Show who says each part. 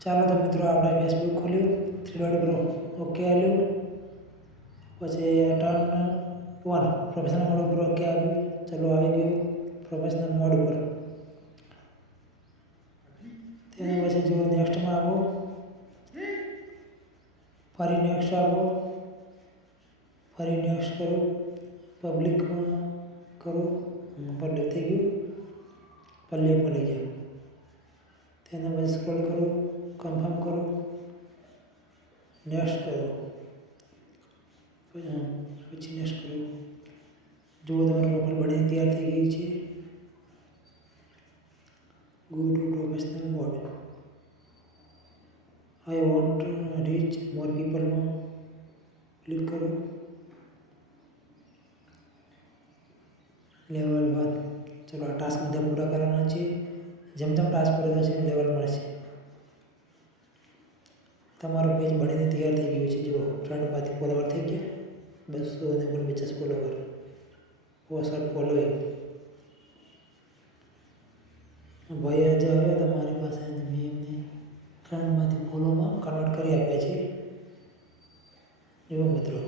Speaker 1: ચાલો તો મિત્રો આપણે ફેસબુક ખોલ્યું થ્રી ડોટ પર ઓકે આવ્યું પછી ટર્ન વન પ્રોફેશનલ મોડ ઉપર ઓકે આવ્યું ચલો આવી ગયું પ્રોફેશનલ મોડ ઉપર તેના પછી જો નેક્સ્ટમાં આવો ફરી નેક્સ્ટ આવો ફરી નેક્સ્ટ કરો પબ્લિકમાં કરો પબ્લિક થઈ ગયું પબ્લિકમાં લઈ જાઓ તેના પછી સ્ક્રોલ કરો કન્ફર્મ કરો નેક્સ્ટ કરો પછી પછી નેક્સ્ટ કરો જો તમારું પ્રોફાઇલ બની તૈયાર થઈ ગઈ છે go to professional mode I want reach more પીપલમાં click કરો લેવલ વન ચલો આ ટાસ્ક બધા પૂરા કરવાના છે જેમ જેમ ટાસ્ક પૂરા થશે એમ લેવલ મળશે તમારું પેજ બનીને તૈયાર થઈ ગયું છે. જુઓ, ત્રણમાંથી ફોલોવર થઈ ગયા. બસો અને ઓગણપચાસ ફોલોવર પોસઠ ફોલોઈંગ ભાઈ, આજે આવ્યા તમારી પાસે અને મેં એમને ત્રણમાંથી ફોલોમાં કન્વર્ટ કરી આપ્યા છે. જુઓ મિત્રો